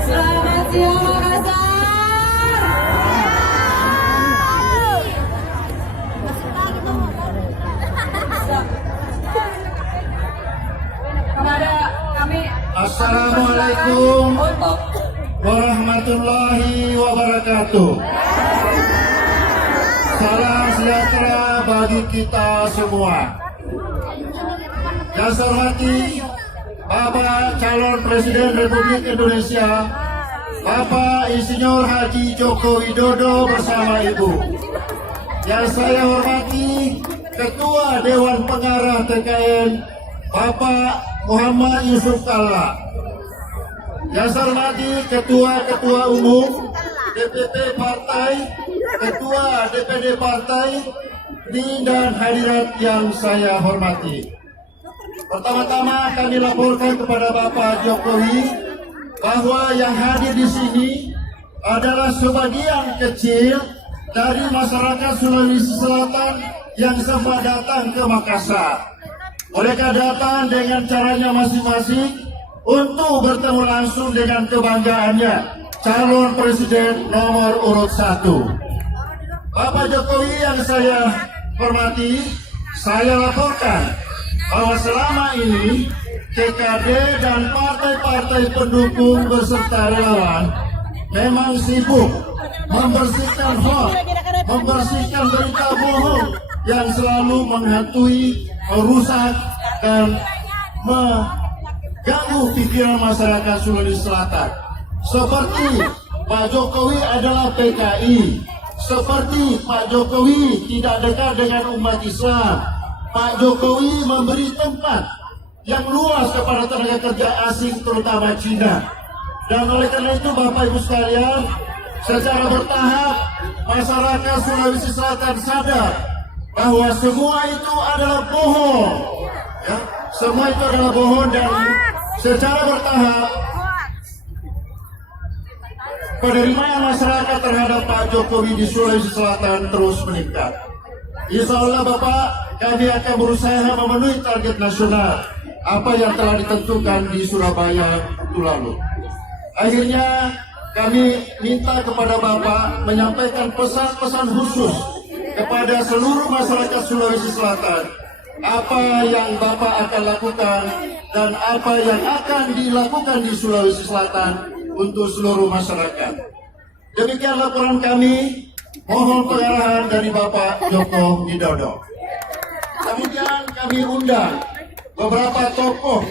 Selamat siang Makassar. Kepada kami Assalamualaikum warahmatullahi wabarakatuh. Salam sejahtera bagi kita semua. Yang saya hormati Bapak calon Presiden Republik Indonesia, Bapak Insinyur Haji Joko Widodo bersama Ibu. Yang saya hormati Ketua Dewan Pengarah TKN, Bapak Muhammad Yusuf Kalla. Yang saya hormati Ketua-Ketua Umum DPP Partai, Ketua DPD Partai, dan hadirat yang saya hormati. Pertama-tama kami laporkan kepada Bapak Jokowi bahwa yang hadir di sini adalah sebagian kecil dari masyarakat Sulawesi Selatan yang sempat datang ke Makassar. Mereka datang dengan caranya masing-masing untuk bertemu langsung dengan kebanggaannya calon presiden nomor urut 1. Bapak Jokowi yang saya hormati, saya laporkan bahwa selama ini TKD dan partai-partai pendukung beserta relawan memang sibuk membersihkan hoax, membersihkan berita bohong yang selalu menghantui, merusak, dan mengganggu pikiran masyarakat Sulawesi Selatan. Seperti Pak Jokowi adalah PKI, seperti Pak Jokowi tidak dekat dengan umat Islam. Pak Jokowi memberi tempat yang luas kepada tenaga kerja asing terutama Cina. Dan oleh karena itu Bapak Ibu sekalian, secara bertahap masyarakat Sulawesi Selatan sadar bahwa semua itu adalah bohong. Ya, semua itu adalah bohong, dan secara bertahap penerimaan masyarakat terhadap Pak Jokowi di Sulawesi Selatan terus meningkat. Insya Allah Bapak, kami akan berusaha memenuhi target nasional apa yang telah ditentukan di Surabaya waktu lalu. Akhirnya kami minta kepada Bapak menyampaikan pesan-pesan khusus kepada seluruh masyarakat Sulawesi Selatan. Apa yang Bapak akan lakukan dan apa yang akan dilakukan di Sulawesi Selatan untuk seluruh masyarakat. Demikian laporan kami. Mohon pengarahan dari Bapak Joko Widodo. Kemudian kami undang beberapa tokoh